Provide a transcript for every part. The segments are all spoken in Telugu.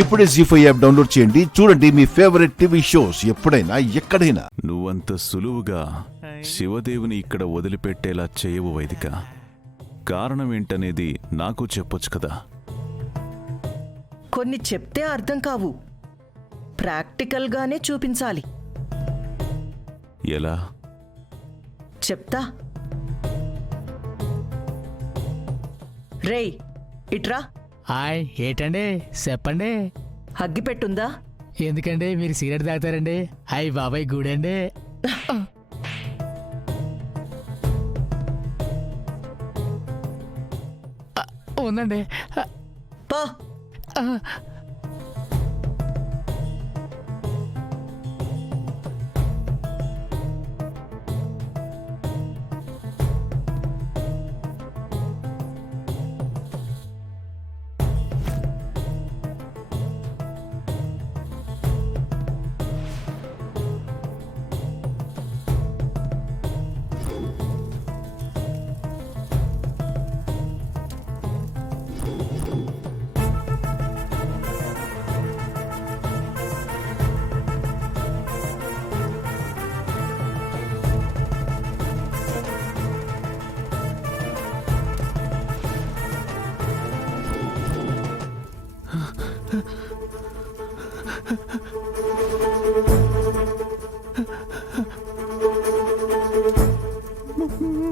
ఇప్పుడే జీ5 యాప్ డౌన్లోడ్ చేయండి. చూడండి మీ ఫేవరెట్ టీవీ షోస్ ఎప్పుడైనా ఎక్కడైనా. నువ్వంత సులువుగా శివదేవుని ఇక్కడ వదిలిపెట్టేలా చేయవు వైదిక. కారణం ఏంటనేది నాకు చెప్పొచ్చు కదా. కొన్ని చెప్తే అర్థం కావు, ప్రాక్టికల్గానే చూపించాలి. ఎలా? చెప్తా. రేయ్ ఇట్రా. హాయ్, ఏటండి చెప్పండి. అగ్గిపెట్టుందా? ఎందుకండి మీరు సిగరెట్ తాగుతారండి? హాయ్ బాబాయ్ గూడండి. ఉందండి. పా.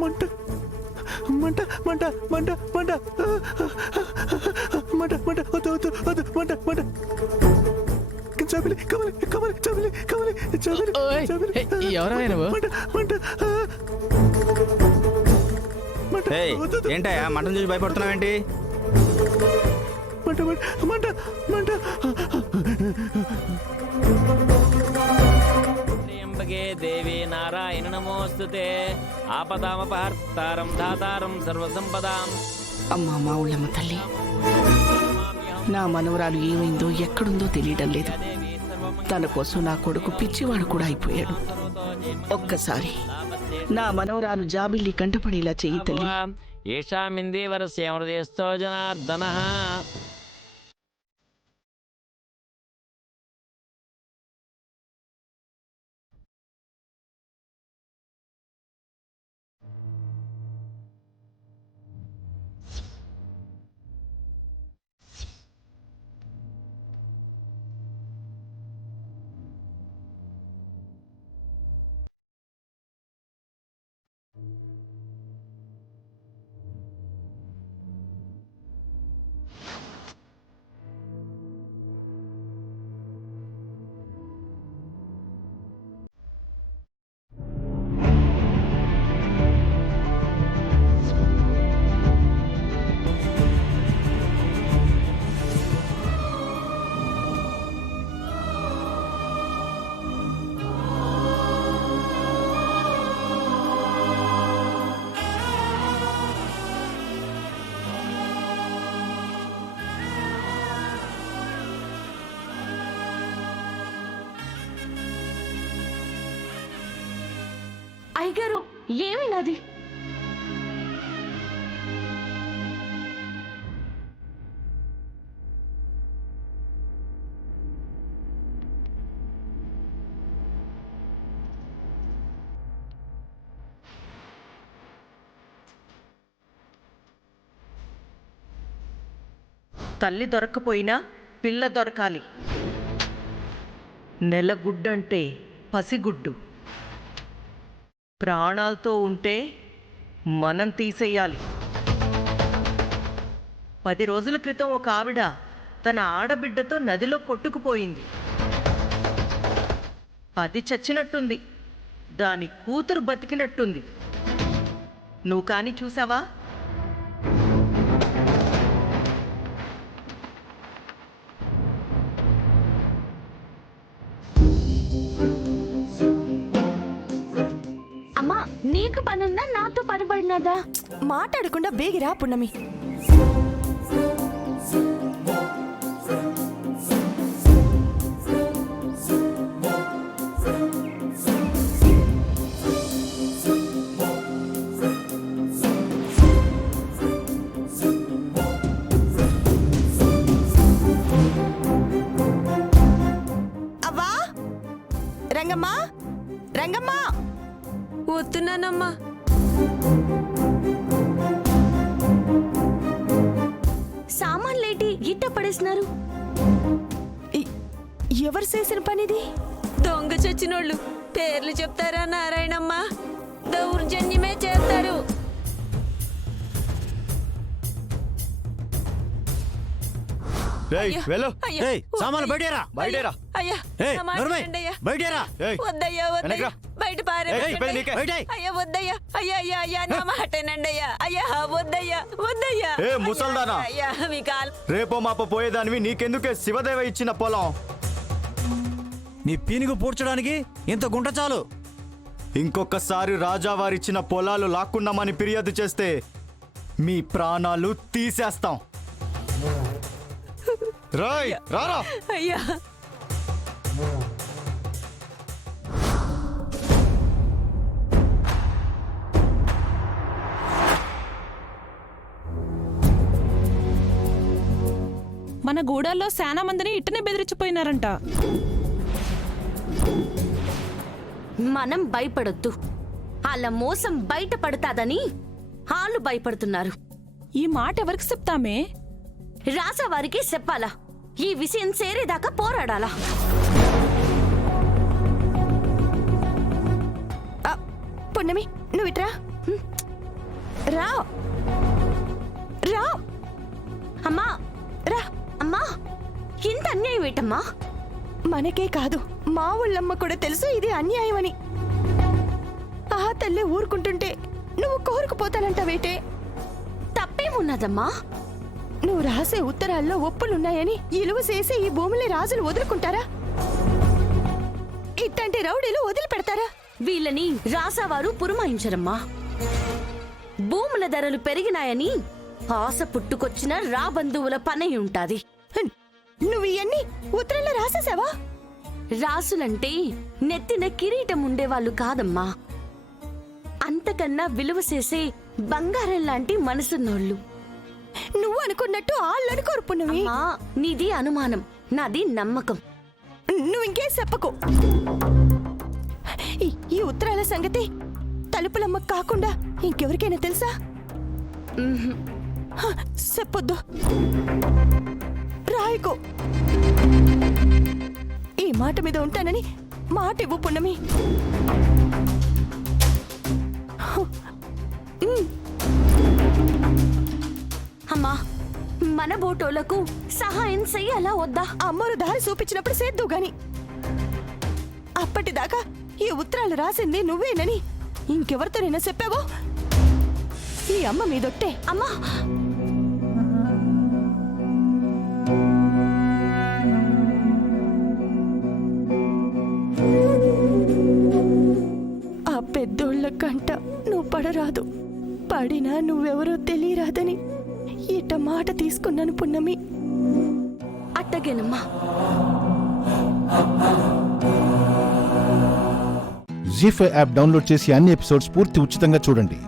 మంట మంట మంట మంట మంట మంట మంట వద్దు వద్దు వద్దు మంట మంట. ఏంటయ్యా మటన్ చూసి భయపడుతున్నావేంటి? మంట మంట మంట. దేవి నారాయణ నమోస్తుతే ఆపదామపహర్తారం ధాతారం సర్వసంపదాం. అమ్మా మా ఊళ్ళమ్మ తల్లి, నా మనవరాలు ఏమైందో ఎక్కడుందో తెలియడం లేదు. తన కోసం నా కొడుకు పిచ్చివాడు కూడా అయిపోయాడు. ఒక్కసారి నా మనవరాలు జాబిల్లి కంటపడేలా చెయ్యి తల్లి. ఏషామిందేవరస్య హృదయస్థో జనార్దనః. అయ్యగారు ఏమైనాది? తల్లి దొరక్కపోయినా పిల్ల దొరకాలి. నెలగుడ్డంటే పసిగుడ్డు. ప్రాణాలతో ఉంటే మనం తీసేయాలి. 10 రోజుల క్రితం ఒక ఆవిడ తన ఆడబిడ్డతో నదిలో కొట్టుకుపోయింది. అది చచ్చినట్టుంది, దాని కూతురు బతికినట్టుంది. నువ్వు కానీ చూసావా? అమ్మా, నీకు పనుందా నాతో పనిపడినదా? మాట్లాడకుండా బేగిరా పున్నమి. రంగమ్మా రంగమ్మా వస్తున్నానమ్మా. సామాన్లేటి ఇట్ట పడేసినారు. ఎవరు చేసిన పనిది? దొంగ చచ్చినోళ్ళు పేర్లు చెప్తారా నారాయణమ్మ? దౌర్జన్యమే చేస్తారు. వెళ్ళు. అయ్యా, సామాన్లు బయటేరా బయటేరా. అయ్యా, ఏయ్, నా మాట నోర్మై, వినండయ్యా. బయటేరా. ఏయ్, వద్దయ్యా వద్దయ్యా, వెనక్రా. బయట పారే. ఏయ్, చెప్పేది నీకే. బయటే. అయ్యా వద్దయ్యా, అయ్యా అయ్యా అయ్యా నా మాటేనండయ్యా. అయ్యా వద్దయ్యా వద్దయ్యా. ఏ, ముసల్దానా. అయ్యా మీ కాలు. రేపో మాపో పోయేదానివి నీకెందుకే శివదేవ ఇచ్చిన పొలం? నీ పీనుగు పూడ్చడానికి ఇంత గుంట చాలు. ఇంకొకసారి రాజావారిచ్చిన పొలాలు లాక్కున్నామని ఫిర్యాదు చేస్తే మీ ప్రాణాలు తీసేస్తాం. రాయ్ రారా. అయ్యా మన గూడాల్లో శానా మందిని ఇట్టనే బెదిరించిపోయినారంట. మనం భయపడొద్దు. వాళ్ళ మోసం బయట పడతాదని వాళ్ళు భయపడుతున్నారు. ఈ మాట ఎవరికి చెప్తామే? రాజావారికి చెప్పాలా? ఈ విషయం చేరేదాకా పోరాడాలా? పున్నమి నువ్వు ఇట్రా. రా రా అమ్మా రా. అమ్మా, ఇంత అన్యాయం ఏంటమ్మా? మనకే కాదు మా ఊళ్ళమ్మ కూడా తెలుసు ఇది అన్యాయమని. ఆ తల్లి ఊరుకుంటుంటే నువ్వు కోరుకుపోతానంటావేటే? తప్పేమున్నదమ్మా? నువ్వు రాసే ఉత్తరాల్లో ఒప్పులున్నాయని ఇలువ చేసి ఈ భూమిని రాజులు వదులుకుంటారా? ఇట్టంటి రౌడీలు వదిలిపెడతారా? వీళ్ళని రాసావారు పురమాయించరమ్మా. భూముల ధరలు పెరిగినాయని ఆశ పుట్టుకొచ్చిన రాబంధువుల పనై ఉంటాది. నువ్వు ఇవన్నీ ఉత్తరంలో రాసేసావా? రాసులంటే నెత్తిన కిరీటం ఉండేవాళ్ళు కాదమ్మా. అంతకన్నా విలువ చేసే బంగారం లాంటి మనసున్నోళ్ళు. నువ్వు అనుకున్నట్టు వాళ్ళు అనుకోరు పున్నమి. అమ్మా, నీది అనుమానం, నాది నమ్మకం. నువ్వు ఇంకేం చెప్పకు. ఈ ఉత్తరాల సంగతి తలుపులమ్మ కాకుండా ఇంకెవరికైనా తెలుసా? చెప్పొద్దు. రాయకు. ఈ మాట మీద ఉంటానని మాట ఇవ్వు పున్నమి. అమ్మా, మన బోటోలకు సహాయం చెయ్యాలా వద్దా? అమ్మరు దారి చూపించినప్పుడు సేద్దు గాని అప్పటిదాకా ఈ ఉత్తరాలు రాసింది నువ్వేనని ఇంకెవరితోనైనా చెప్పావో ఈ అమ్మ మీదొట్టే. అమ్మా, ఆ పెద్దోళ్ళ కంట నువ్వు పడరాదు. పడినా నువ్వెవరో తెలియరాదని ఇట మాట తీసుకున్నాను పున్నమి. అట్టగేనమ్మా. జీ5 యాప్ డౌన్లోడ్ చేసి అన్ని ఎపిసోడ్స్ పూర్తి ఉచితంగా చూడండి.